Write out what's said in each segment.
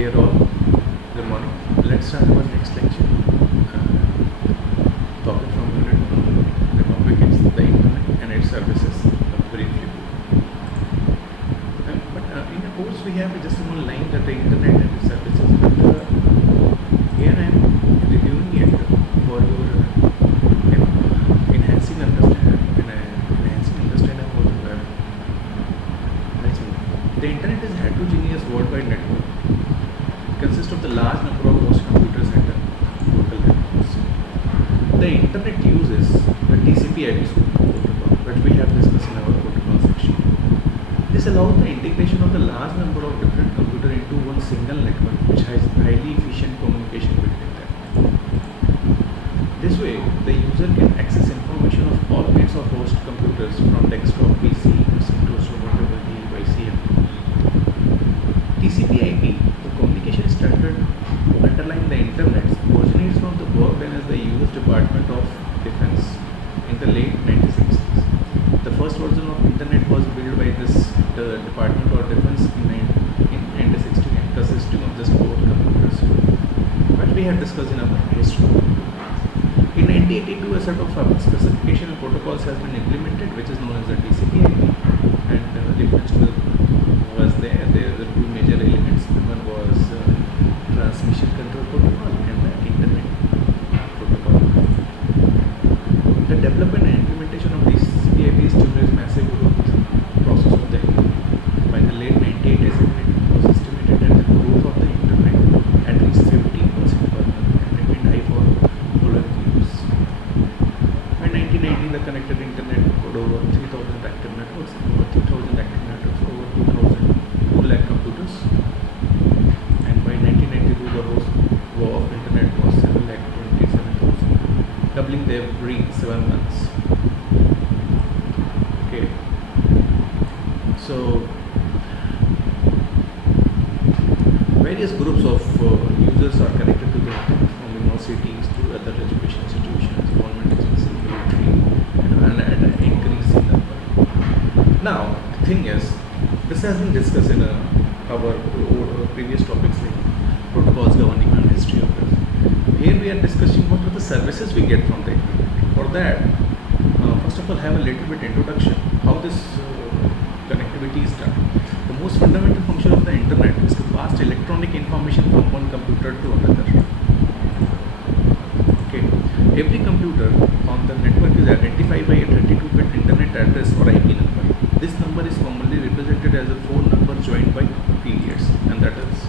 Dear all, good morning. Let's start our next lecture. Topic from UNIT-1. The topic is the internet and its services. Briefly. In the course we have just one line that the internet and its services. But here I am reviewing it for your enhancing understanding about the web. Let's move. The internet is a heterogeneous worldwide network. Consists of the large number of host computers and local networks. The internet uses the TCP/IP protocol, which we have discussed in our protocol section. This allows the integration of the large number of different computers into one single network, which has highly efficient communication between them. This way, the user can access information of all kinds of host computers from desktop PC, Macintosh, or whatever the ICM. TCP/IP, the communication standard underlying the internet, originates from the work done as the US Department of Defense in the late 1960s. The first version of internet was built by the Department of Defense in 1969, consisting of just 4 computers, which we had discussed in our history. In 1982, a set of specification and protocols has been implemented, which is known as the TCP/IP, and reference to was there. There were 2 major elements. One was transmission control protocol and the internet protocol. The development and implementation of these TCP/IP stimulates massive growth process of the internet. By the late 1980s, it was estimated that the growth of the internet at least 15% per month and remained high for following years. By 1990, the connected internet could over 3,000 active networks, over 2,000 active networks, over 2 lakh computers, and by 1992 the host of internet was 7,27,000, doubling every 7 months. Okay, so various groups of users are connected to the internet, from universities to other education institutions, government agencies, military, and at an increasing number. Now, the thing is, this has been discussed in our previous topics like protocols governing and history of it. Here we are discussing what are the services we get from the internet. For that, first of all, have a little bit introduction how this connectivity is done. The most fundamental function of the internet is to pass electronic information from one computer to another. Okay, every computer on the network is identified by a 32-bit internet address or IP number. This number is commonly represented as a 4 number joined by periods, and that is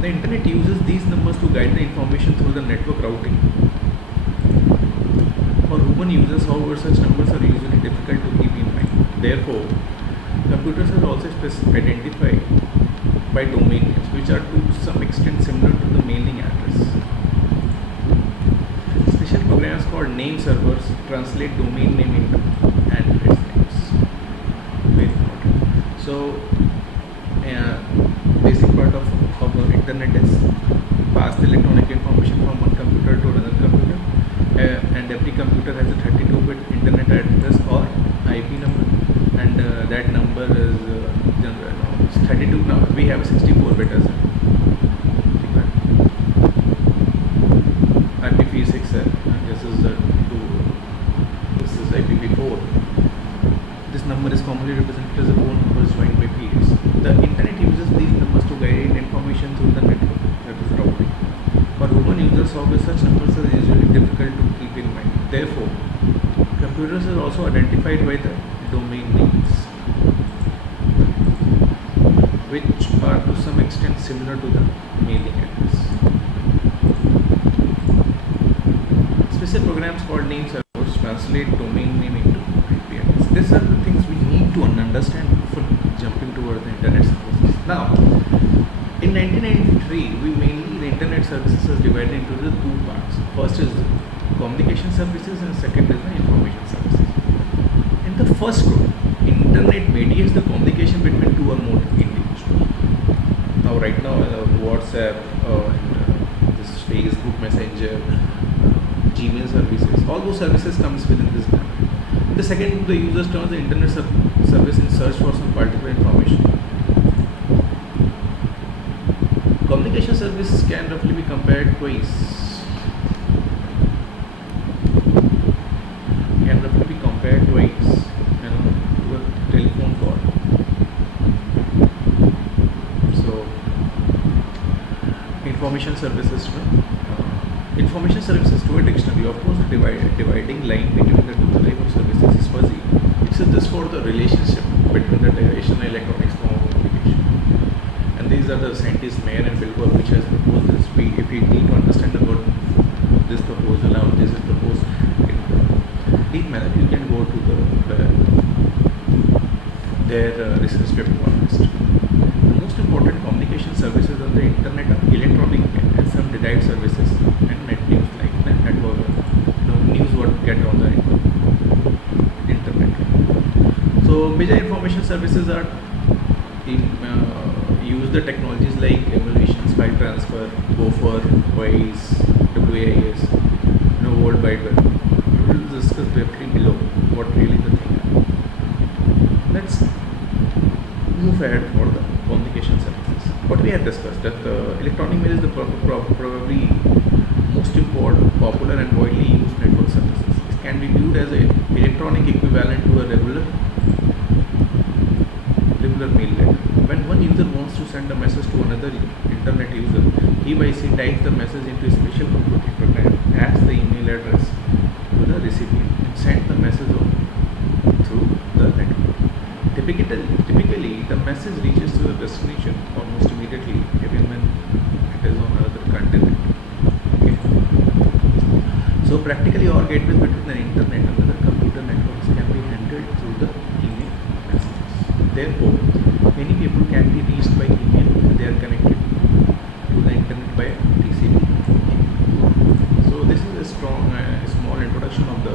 the internet uses these numbers to guide the information through the network routing. For human users, however, such numbers are usually difficult to keep in mind. Therefore, computers are also identified by domain names, which are to some extent similar to the mailing address. Special programs called name servers translate domain name into address names. Very important. So, basic part of the internet is pass the electronic information from one computer to another computer, and every computer has a 32-bit internet address or IP number, and that number is 32. Now we have a 64-bit as well. IPv6, this is IPv4. This number is commonly represented as a 4 numbers joined by periods. The internet uses these numbers to guide information through the network, that is routing. For human users, however, such numbers are usually difficult to keep in mind. Therefore, computers are also identified by the domain names, which are to some extent similar to the mailing address. Special programs called name servers translate domain name into IP address. These are the things we need to understand before jumping towards the internet services. Now, in 1993, the internet services is divided into the 2 parts. First is the communication services, and second is the information services. In the first group, internet mediates the communication between 2 or more individuals. Now, right now, WhatsApp, this Facebook Messenger, Gmail services, all those services comes within this group. The second, the users turns the internet service in search for some particular information. Communication service can roughly be compared twice. To a telephone call. So, information services. Information services to a dictionary. Of course, the dividing line between the two types of services is fuzzy. It's just for the relationship between the traditional electronics form of communication. And these are the scientists Mayer and Wilbur which has proposed this. If we need to understand about this proposal, how this is proposed, in manner you can go to their research paper honest. The most important communication services on the internet are electronic and some derived services and net news like network, news what get on the internet. So major information services are use the technologies like emulations, file transfer, Gopher, WISE, WAS, World Wide Web. We will discuss briefly below what really the thing is. Let's move ahead for the communication services. What we have discussed that the electronic mail is the probably most important, popular and widely used network services. It can be viewed as an electronic equivalent to a regular mail letter. When one user wants to send a message to another internet user, he by she types the message into a special computer program, adds the email address to the recipient and sends the message through the network. Typically, the message reaches to the destination almost immediately, even when it is on another continent. Okay. So practically all gateways between the internet and other computer networks can be handled through the email messages. Therefore, many people can be reached by email when they are connected to the internet by TCP. So this is a small introduction of the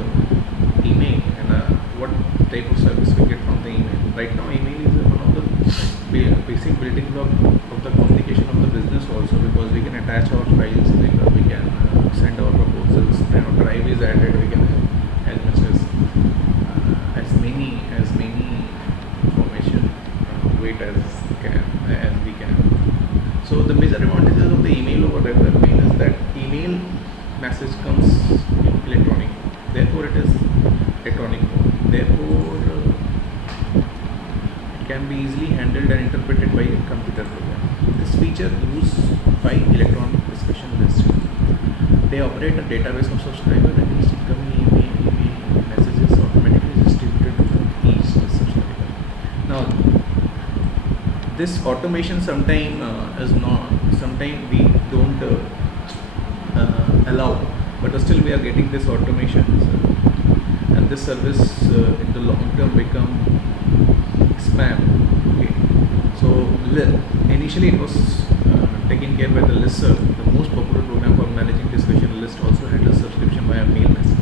email and what type of service we get from the email. Right now, email is one of the basic building block of the communication of the business also, because we can attach our files, we can send our proposals, drive is added, we can have as much as many information weight as we can. So the major advantages of the email over regular mail is that email message comes electronic, therefore it is electronic form. Therefore it can be easily handled and interpreted by a computer program. This feature used by electronic discussion lists. They operate a database of subscribers and each incoming email messages automatically distributed to each subscriber. Now this automation sometimes we don't allow, but still we are getting this automation, and this service in the long term become spam. Okay, so initially it was taken care by the listserv. The most popular program for managing discussion list also handles subscription via mail message.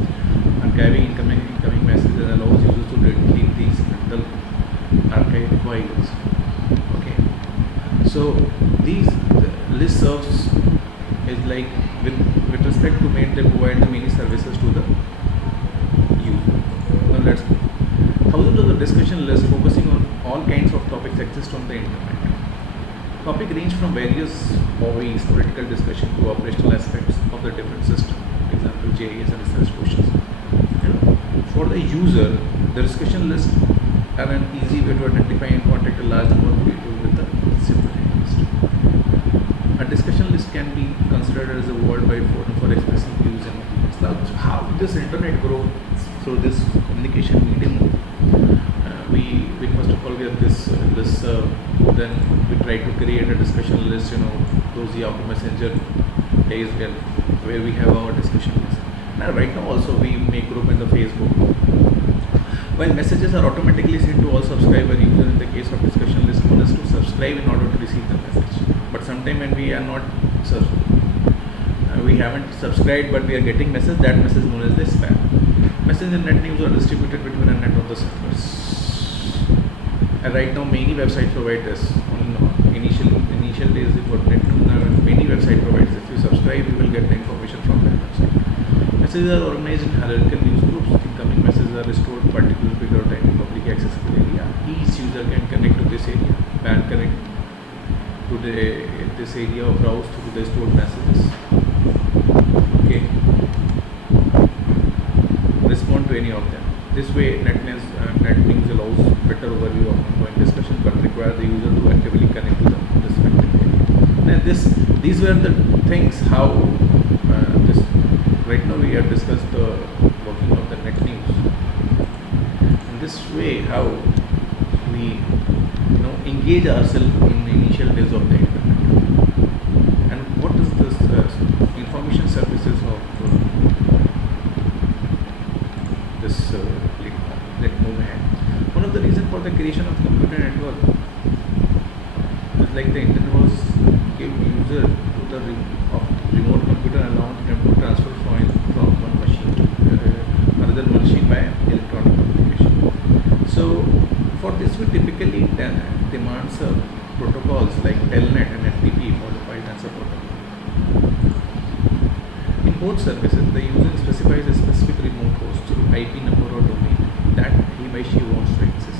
Archiving incoming messages allows users to delete these mental archive files. Okay, so these listservs is like with respect to mail, they provide the many services to the user. Now let's go. Thousands of the discussion lists focusing on all kinds of topics exist on the internet. Topic range from various hobbies, political discussion to operational aspects of the different system. Example, JIS and research questions. For the user, the discussion lists are an easy way to identify and contact a large number of people with a simple interest. A discussion list can be considered as a worldwide forum for expressing views and opinions. Now, how this internet grow through this communication medium? We first of all get this then we try to create a discussion list, those Yahoo Messenger days where we have our discussion list. Now right now also we make group in the Facebook. While messages are automatically sent to all subscriber users, in the case of discussion list, one has to subscribe in order to receive the message. But sometime when we are not we haven't subscribed but we are getting message, that message known as the spam. Message and net news are distributed between a net of the servers. And right now many websites provide this. Initial days for net news, now many websites provide this. If you subscribe, you will get the information from that website. Messages are organized in hierarchical news groups. Incoming messages are stored particular period of time in public accessible area. Each user can connect to this area, can connect to the this area of browse through the stored messages. Okay, respond to any of them. This way, NetNews allows better overview of ongoing discussion, but require the user to actively connect to the respective area. And these were the things how this. Right now, we have discussed the working of the NetNews. In this way, how we engage ourselves in the initial days of the internet, and what is this information services of this let move ahead. One of the reasons for the creation of computer network is like the internet was give user to the remote computer allowed them to transfer files from one machine to another machine by electronic communication. So for this we typically demands protocols like Telnet and FTP for the file transfer protocol. In both services, the user specifies a specific remote host through IP number or domain that he by she wants to access.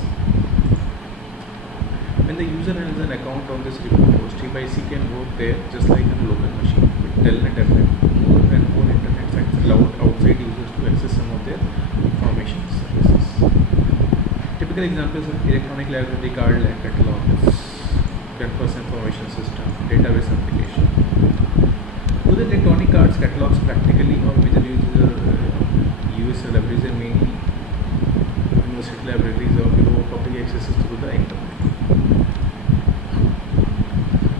When the user has an account on this remote host, he by she can work there just like on a local machine. With Telnet FM, more and more internet sites allow outside users to access some of their information services. Typical examples of electronic library card like catalogs, campus information system, database application. Do the electronic cards catalogs practically or majorly US libraries and many university libraries or public access through the internet.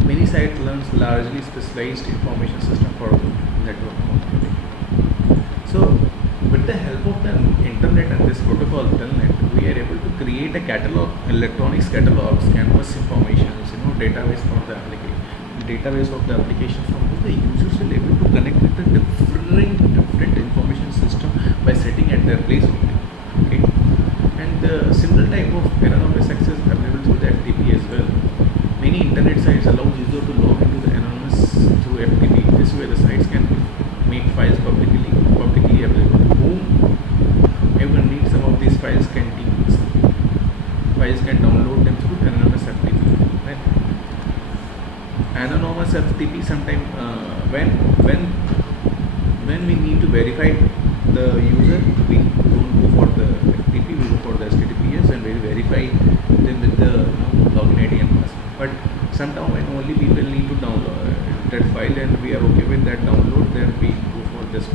Many sites learns largely specialized information system for network computing. So with the help of the internet and this protocol Telnet, we are able to create a catalog, electronics catalogs, campus informations, database for the application, database of the applications from which the users will able to connect with the different information system by setting at their place only. Okay, and the similar type of anonymous access available through the FTP as well. Many internet sites allow user to log into the anonymous through FTP. This way, the sites can make files publicly available. Whoever needs some of these files can download them through anonymous FTP. Right? Anonymous FTP sometimes when we need to verify the user, we don't go for the FTP, we go for the HTTPS and we verify them with the login ID and password. But sometimes when only people need to download that file and we are okay with that download, then we go for this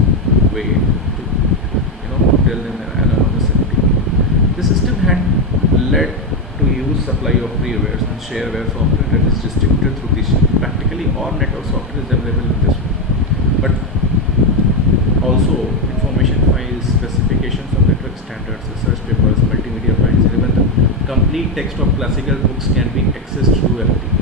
way to tell them anonymous FTP. The system had led to use supply of freewares and shareware software that is distributed through this. Practically all network software is available in this way. But also information files, specifications of network standards, research papers, multimedia files, even the complete text of classical books can be accessed through FTP.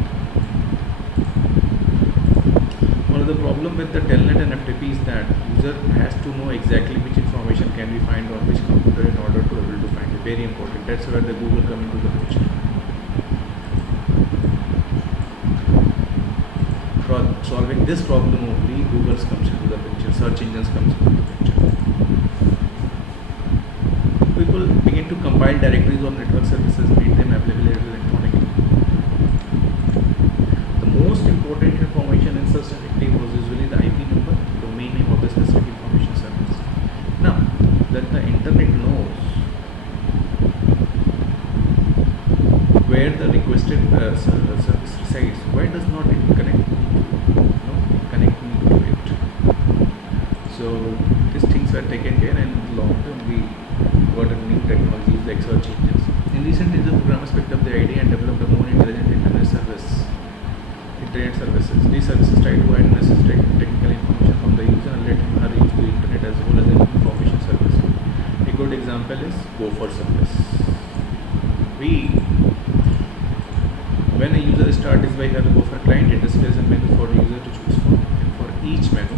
One of the problem with the Telnet and FTP is that user has to know exactly which information can be found on which computer in order to be able to find it. Very important. That's where the Google come into the picture. For solving this problem only, Google comes into the picture, search engines comes into the picture. People begin to compile directories of network services, make them available electronically. The most important information in such directory was usually the IP number, domain name of the specific information service. Now that the internet knows where the requested service resides, why does not it connect me to it? So these things were taken care, and in the long term we got new technologies like search engines. In recent years, the programmers picked up the idea and developed a more intelligent internet services. These services try to provide necessary technical information from the user and let him or her use the internet as well as an information service. A good example is Gopher service. When a user starts by her Gopher client, it displays a menu for the user to choose from. And for each menu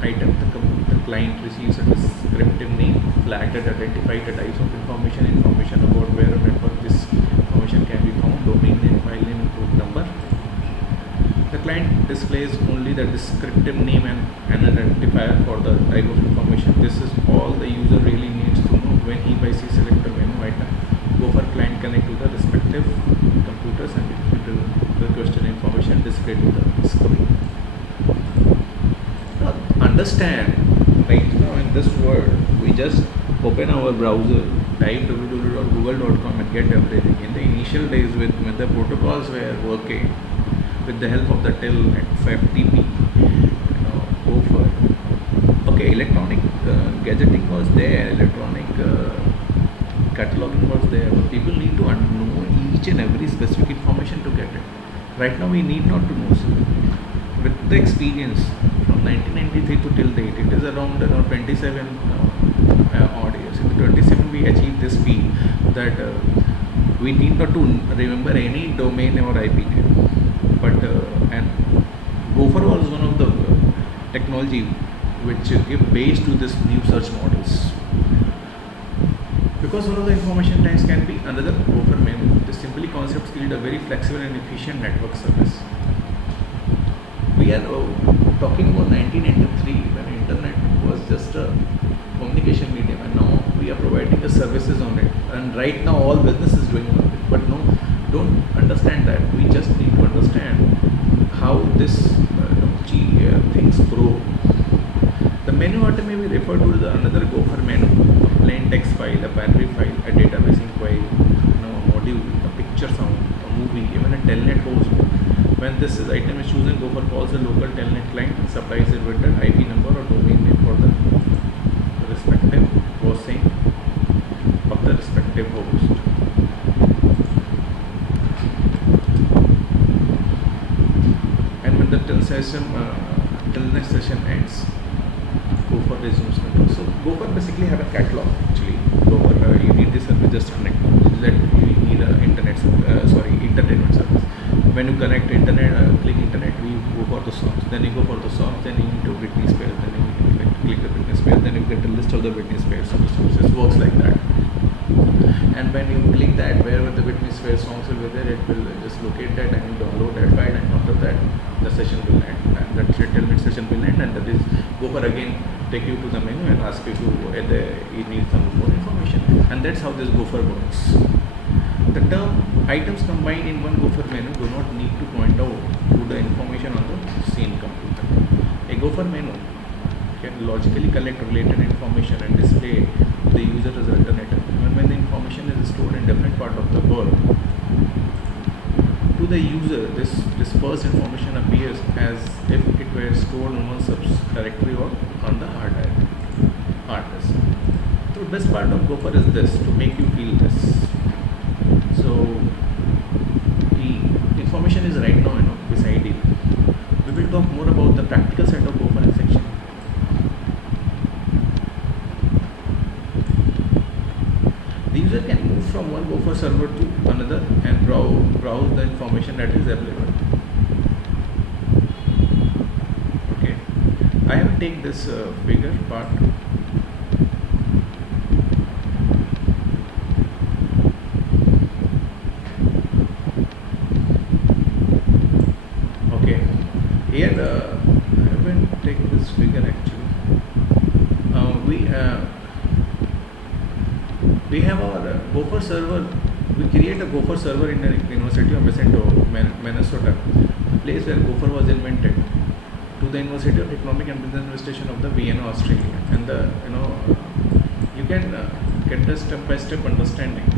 item, the client receives a descriptive name flag that identifies the types of information about where a network this information can be found, domain name, file name, and port number. The client displays only the descriptive name and an identifier for the type of information. This is all the user really needs to know when he by select the menu item. Gopher client connect to the respective computers and it will question information displayed to the screen. Now, understand, right now in this world, we just open our browser, type www.google.com and get everything. In the initial days, when the protocols were working, with the help of the telnet, FTP, Gopher. Okay, electronic gadgeting was there, electronic cataloging was there, but people need to know each and every specific information to get it. Right now, we need not to know. So, with the experience from 1993 to till date, it is around 27 odd years. In the 27, we achieved this feat that we need not to remember any domain or IP name. But and Gopher was one of the technology which give base to this new search models. Because all of the information types can be another Gopher menu, the simply concepts create a very flexible and efficient network service. We are talking about 1993 when internet was just a communication medium, and now we are providing the services on it. And right now all business is doing on it. But no, don't understand that. We just need to understand how this things grow. The menu item may be referred to as another Gopher menu, a plain text file, a binary file, a database inquiry, a module, a picture sound, a movie, even a telnet host. When this item is chosen, Gopher calls the local telnet client and supplies it with the IP number or domain name for the respective hosting of the respective host. And when the telnet session ends, Gopher resumes control. So Gopher basically have a catalog actually. Gopher, you need this service, just connect. That you need a entertainment service. When you connect internet, click internet, we go for the songs. Then you go for the songs. Then you need to Britney Spears. Then you need to click the Britney Spears. Then you get a list of the Britney Spears songs. It works like that. And when you click that, wherever the Britney Spears songs will be there, it will just locate that and you download that file. And after that, the session will end. And that telnet session will end. And that is Gopher again take you to the menu and ask you to you need some more information. And that's how this Gopher works. The term items combined in one Gopher menu do not need to point out to the information on the same computer. A Gopher menu can logically collect related information and display the user as alternative. And when the information is stored in different part of the world, to the user, this dispersed information appears as if it were stored in one subdirectory or on the hard disk. So the best part of Gopher is this, to make you feel this. So the information is right now beside you. We will talk more about the practical side of Gopher in section. The user can move from one Gopher server to another and browse the information that is available. Okay, I will take this figure part. Here I will take this figure actually. We have our Gopher server. We create a Gopher server in the University of Minnesota, a place where Gopher was invented, to the University of Economic and Business Administration of the Vienna, Australia. And you can get a step-by-step understanding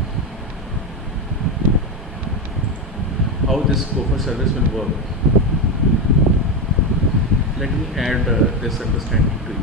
how this Gopher service will work. Let me add this understanding to you.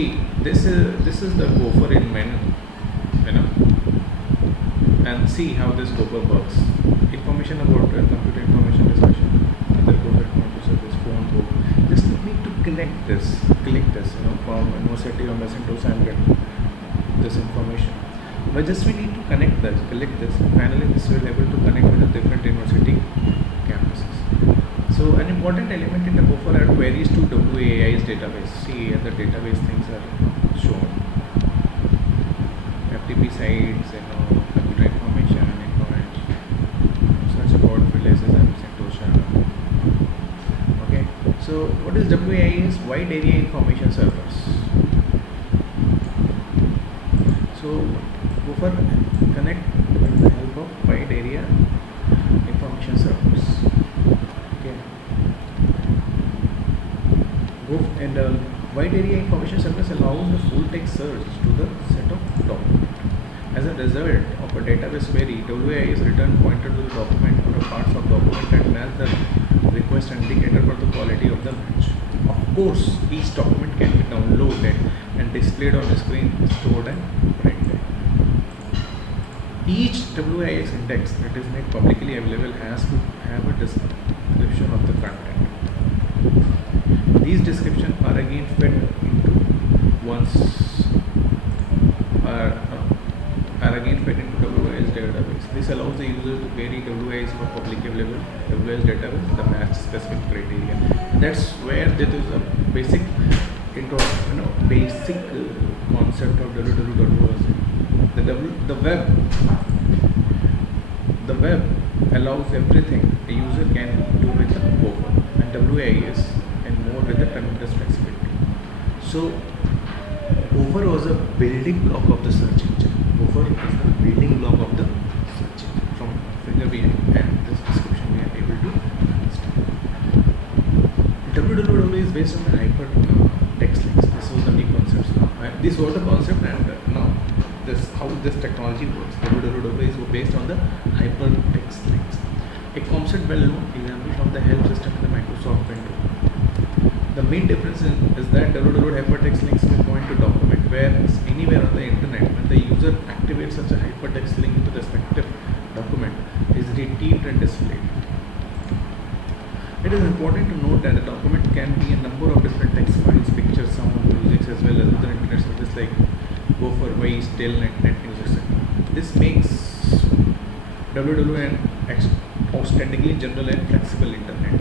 See, this is the gopher in menu, you know, and see how this gopher works. Information about computer information discussion, other gopher information service, phone book. Just need to collect this, you know, from university or Macintosh and get this information. But just we need to connect this, collect this. Finally, this will be able to connect with the different university campuses. So an important element in the gopher are queries to WAI's database. See, here the database things are shown. FTP sites, you know, computer information, search about villages and Santosha. Okay. So what is WAI? Is wide area information servers. So gopher connect with the help of wide area information servers. Okay. And wide area information service allows the full text search to the set of document. As a result of a database query, WAI is return pointer to the document or a parts of document and match the request indicator for the quality of the match. Of course, each document can be downloaded and displayed on the screen, stored and printed. Each WIS index that is made publicly available has to have a description of the content. These descriptions are again fed into WIS database. This allows the user to query WIS for publicly available WIS database the match specific criteria. That's where there is a basic concept of www. The web allows everything a user can do with the gopher, and WIS and more with the tremendous flexibility. So gopher was a building block of the search engine. Gopher is the building block of the search engine. From figure we and this description we are able to understand. www is based on the hypertext links. This was the new concepts now. This was the concept, and now this how this technology works. www is based on the hypertext links. A concept well known example from the help system in the Microsoft Windows. The main difference is that www hypertext links will point to document, whereas anywhere on the internet, when the user activates such a hypertext link to the respective document, it is retrieved and displayed. It is important to note that a document can be a number of different text files, pictures, sound, music, as well as other internet services like Gopher, Wise, Telnet, NetNews, etc. This makes www an outstandingly general and flexible internet.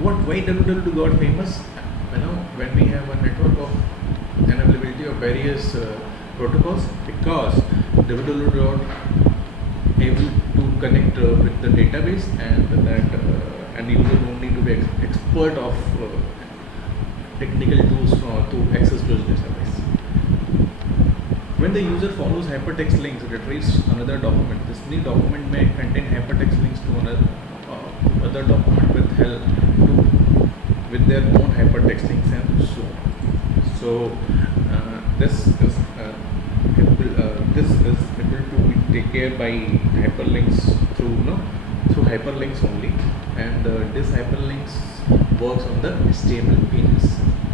Why www got famous? When we have a network of availability of various protocols, because www got able to connect with the database, and that and user don't need to be expert of technical tools to access those database. When the user follows hypertext links, retrieves another document. This new document may contain hypertext links to another other document with their own hypertext links and so on. So this is able to be taken care by hyperlinks through hyperlinks only, and this hyperlinks works on the HTML pages.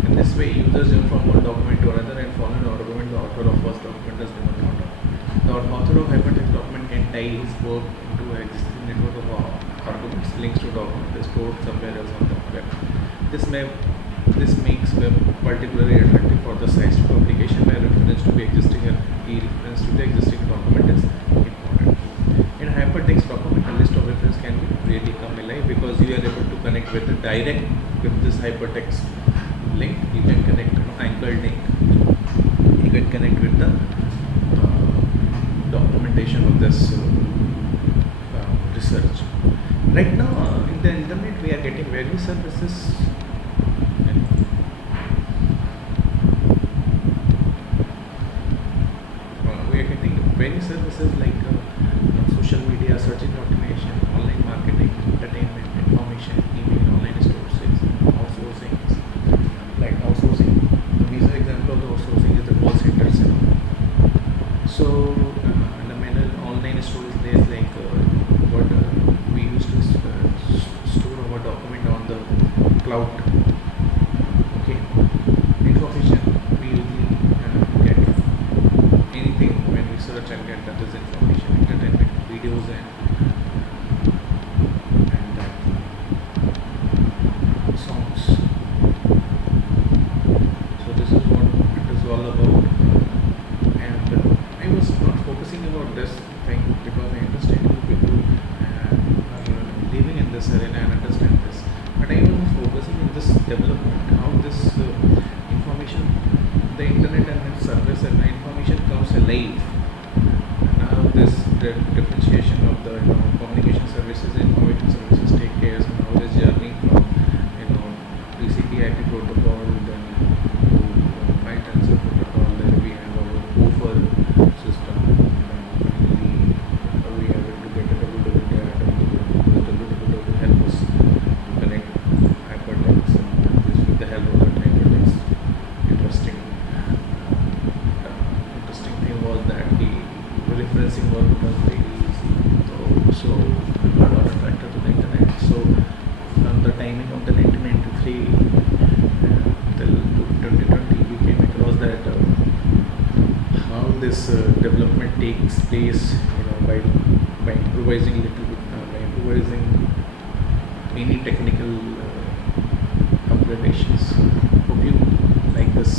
In this way, users jump from one document to another and follow the argument the author of first document does not matter. The author of hypertext document can tie his work into an existing network of arguments, links to document stored somewhere else on the web. This makes web particularly attractive for the sites to application where reference to the existing reference to the existing document is important. In a hypertext document, a list of reference can be really come alive because you are able to connect with the direct with this hypertext link. You can connect anchored link. You can connect with the documentation of this research. Right now, in the internet, we are getting various services. We are getting various services like social media, search engine optimization, online marketing, entertainment, information, email, online sources, outsourcing. Like outsourcing, the major example of the outsourcing is the call centers. So, the main online storage there is like what we used to store our document on the cloud. Okay, life. Now this differentiation of the communication services and information services take place. Now this journey from TCP/IP protocol, then to high tensor protocol, then we have our offer system, then finally we are able to get a www will help us to connect hypertext, and this with the help of that hypertext. Interesting thing was that the referencing was very easy. So I got attracted to the internet. So from the timing of the 1993 till 2020, we came across that how this development takes place, by improvising little bit, by improvising any technical upgradations. Hope you like this